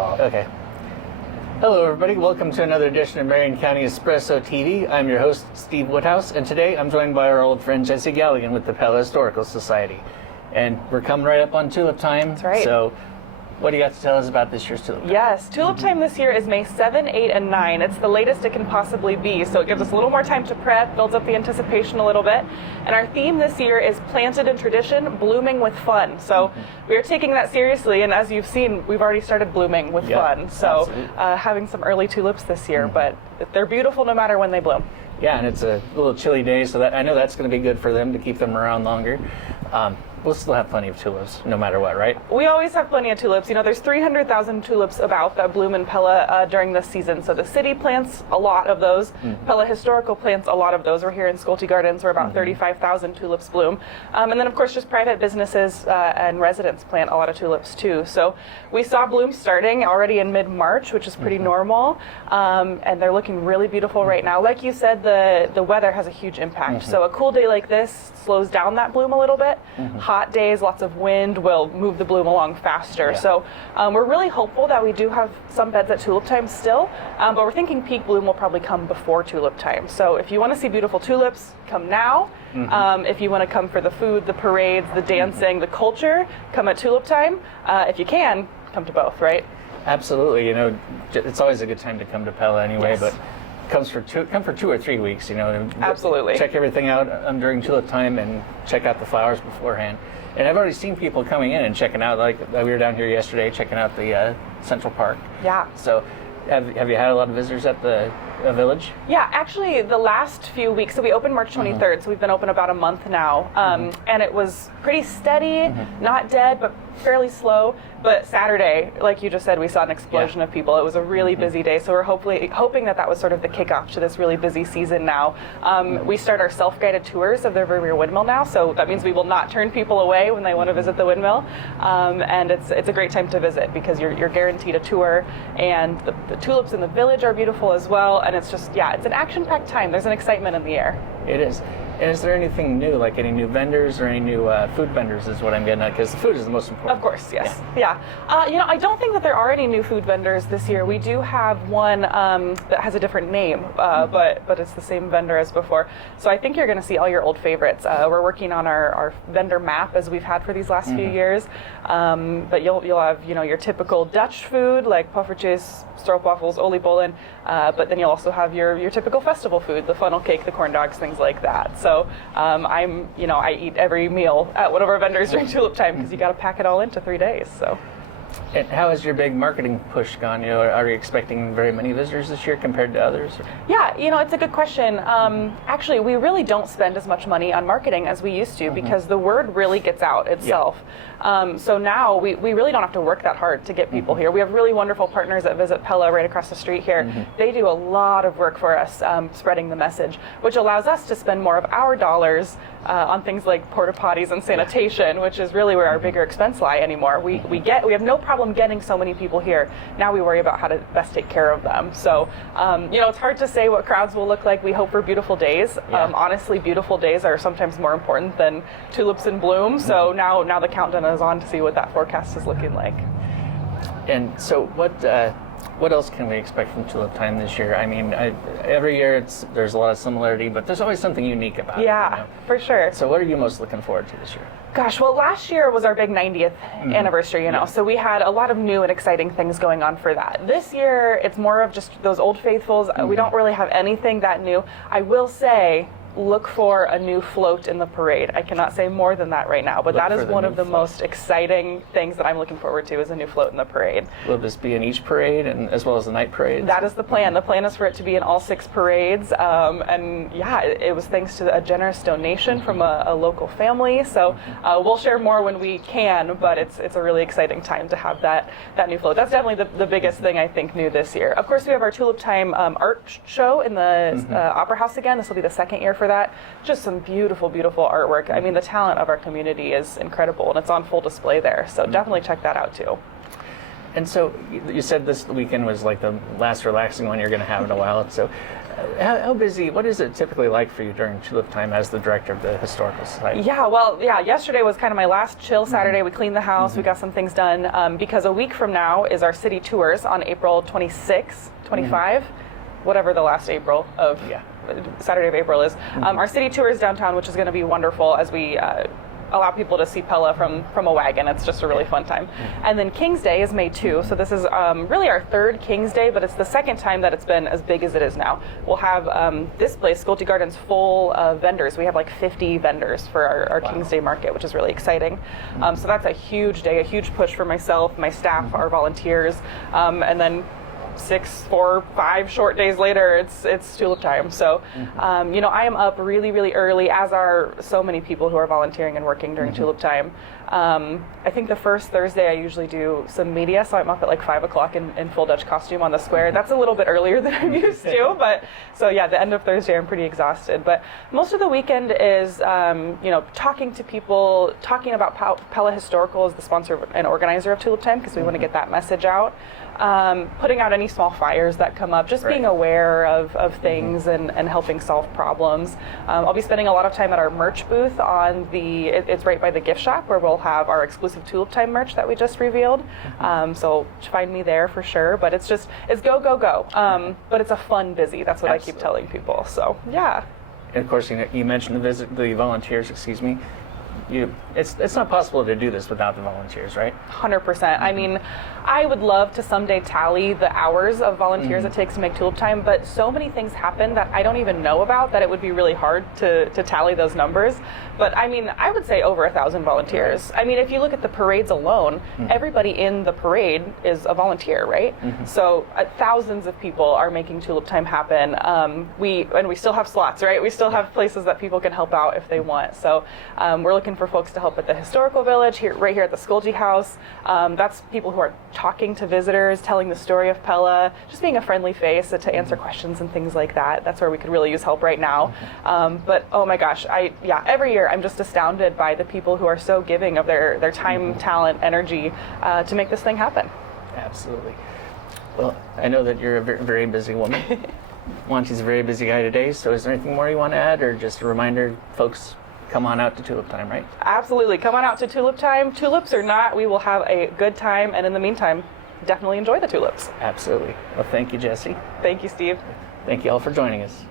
Okay. Hello, everybody. Welcome to another edition of Marion County Espresso TV. I'm your host, Steve Woodhouse, and today I'm joined by our old friend Jessi Galligan with the Pella Historical Society. And we're coming right up on tulip time. That's right. So, what do you got to tell us about this year's tulip time? Yes, tulip time this year is May 7, 8, and 9. It's the latest it can possibly be, so it gives us a little more time to prep, builds up the anticipation a little bit. And our theme this year is Planted in Tradition, Blooming with Fun. So we are taking that seriously, and as you've seen, we've already started blooming with fun. So having some early tulips this year, but they're beautiful no matter when they bloom. Yeah, and it's a little chilly day, so I know that's going to be good for them to keep them around longer. We'll still have plenty of tulips, no matter what, right? We always have plenty of tulips. You know, there's 300,000 tulips about that bloom in Pella during this season. So the city plants a lot of those. Pella Historical plants a lot of those. We're here in Schulte Gardens where about 35,000 tulips bloom. And then, of course, just private businesses and residents plant a lot of tulips, too. So we saw blooms starting already in mid-March, which is pretty normal. And they're looking really beautiful right now. Like you said, the weather has a huge impact. So a cool day like this slows down that bloom a little bit. Hot days, lots of wind will move the bloom along faster. So we're really hopeful that we do have some beds at tulip time still, but we're thinking peak bloom will probably come before tulip time. So if you want to see beautiful tulips, come now. If you want to come for the food, the parades, the dancing, the culture, come at tulip time. If you can, come to both, right? Absolutely. You know, it's always a good time to come to Pella anyway, Yes. but come for 2 or 3 weeks, you know. And Absolutely. check everything out during tulip time and check out the flowers beforehand. And I've already seen people coming in and checking out, like we were down here yesterday checking out the Central Park. Yeah. So have you had a lot of visitors at the village? Yeah, actually the last few weeks, so we opened March 23rd, so we've been open about a month now, and it was pretty steady, not dead, but fairly slow. But Saturday, like you just said, we saw an explosion of people. It was a really busy day, so we're hoping that was sort of the kickoff to this really busy season now. We start our self-guided tours of the Vermeer Windmill now, so that means we will not turn people away when they want to visit the windmill, and it's a great time to visit because you're guaranteed a tour, and the tulips in the village are beautiful as well, and it's just, it's an action-packed time. There's an excitement in the air. It is. And is there anything new, like any new vendors or any new food vendors is what I'm getting at, because the food is the most important. Of course, yes. Yeah. I don't think that there are any new food vendors this year. We do have one that has a different name, but it's the same vendor as before. So I think you're going to see all your old favorites. We're working on our vendor map as we've had for these last few years. But you'll have, your typical Dutch food like poffertjes, stroopwafels, oliebollen, but then you'll also have your typical festival food, the funnel cake, the corn dogs, things like that. So I eat every meal at one of our vendors during tulip time because you got to pack it all into 3 days. So. And how has your big marketing push gone? Are you expecting very many visitors this year compared to others? Yeah, it's a good question. Actually, we really don't spend as much money on marketing as we used to because the word really gets out itself. So now we really don't have to work that hard to get people here. We have really wonderful partners that visit Pella right across the street here. They do a lot of work for us spreading the message, which allows us to spend more of our dollars on things like porta potties and sanitation, which is really where our bigger expense lie anymore. We have no problem getting so many people here. Now we worry about how to best take care of them. So it's hard to say what crowds will look like. We hope for beautiful days. Honestly, beautiful days are sometimes more important than tulips in bloom. So now the countdown is on to see what that forecast is looking like. And so what else can we expect from tulip time this year? I mean, every year there's a lot of similarity, but there's always something unique about it. Yeah, for sure. So what are you most looking forward to this year? Gosh, well, last year was our big 90th anniversary, so we had a lot of new and exciting things going on for that. This year, it's more of just those old faithfuls. We don't really have anything that new. I will say, look for a new float in the parade. I cannot say more than that right now, but that is one of the most exciting things that I'm looking forward to is a new float in the parade. Will this be in each parade and as well as the night parades? That is the plan. The plan is for it to be in all 6 parades. It was thanks to a generous donation from a local family. So we'll share more when we can, but it's a really exciting time to have that new float. That's definitely the biggest thing I think new this year. Of course, we have our Tulip Time art show in the Opera House again. This will be the 2nd year for that. Just some beautiful, beautiful artwork. I mean, the talent of our community is incredible, and it's on full display there. So definitely check that out too. And so you said this weekend was like the last relaxing one you're going to have in a while. So How busy, what is it typically like for you during tulip time as the director of the Historical Society? Yeah, well, yesterday was kind of my last chill Saturday. We cleaned the house, we got some things done, because a week from now is our city tours on April 26, 25, whatever the last April of Saturday of April is. Our city tour is downtown, which is going to be wonderful as we allow people to see Pella from a wagon. It's just a really fun time. And then King's Day is May 2, so this is really our third King's Day, but it's the second time that it's been as big as it is now. We'll have this place, Schulte Gardens, full of vendors. We have like 50 vendors for our King's Day market, which is really exciting. So that's a huge day, a huge push for myself, my staff, our volunteers, and then 6, 4, 5 short days later, it's tulip time. So, I am up really, really early, as are so many people who are volunteering and working during tulip time. I think the first Thursday I usually do some media, so I'm up at like 5 o'clock in full Dutch costume on the square. That's a little bit earlier than I'm used to, but so the end of Thursday I'm pretty exhausted. But most of the weekend is, talking to people, talking about Pella Historical as the sponsor and organizer of tulip time, because we want to get that message out. Putting out any small fires that come up, just being aware of things and helping solve problems. I'll be spending a lot of time at our merch booth it's right by the gift shop, where we'll have our exclusive tulip time merch that we just revealed. So find me there for sure, but it's go, go, go. But it's a fun busy, that's what Absolutely. I keep telling people, so yeah. And of course, you mentioned the volunteers, excuse me. It's not possible to do this without the volunteers, right? 100%. I mean, I would love to someday tally the hours of volunteers it takes to make tulip time, but so many things happen that I don't even know about that it would be really hard to tally those numbers. But I mean, I would say over 1,000 volunteers. Right. I mean, if you look at the parades alone, everybody in the parade is a volunteer, right? So thousands of people are making tulip time happen. We still have slots, right? We still have places that people can help out if they want. So we're looking for folks to help at the Historical Village, right here at the Schulte House. That's people who are talking to visitors, telling the story of Pella, just being a friendly face to answer questions and things like that. That's where we could really use help right now. But oh my gosh, every year I'm just astounded by the people who are so giving of their time, talent, energy to make this thing happen. Absolutely. Well, I know that you're a very, very busy woman. Monty's a very busy guy today, so is there anything more you want to add, or just a reminder, folks, come on out to tulip time, right? Absolutely. Come on out to tulip time. Tulips or not, we will have a good time, and in the meantime, definitely enjoy the tulips. Absolutely. Well, thank you, Jessi. Thank you, Steve. Thank you all for joining us.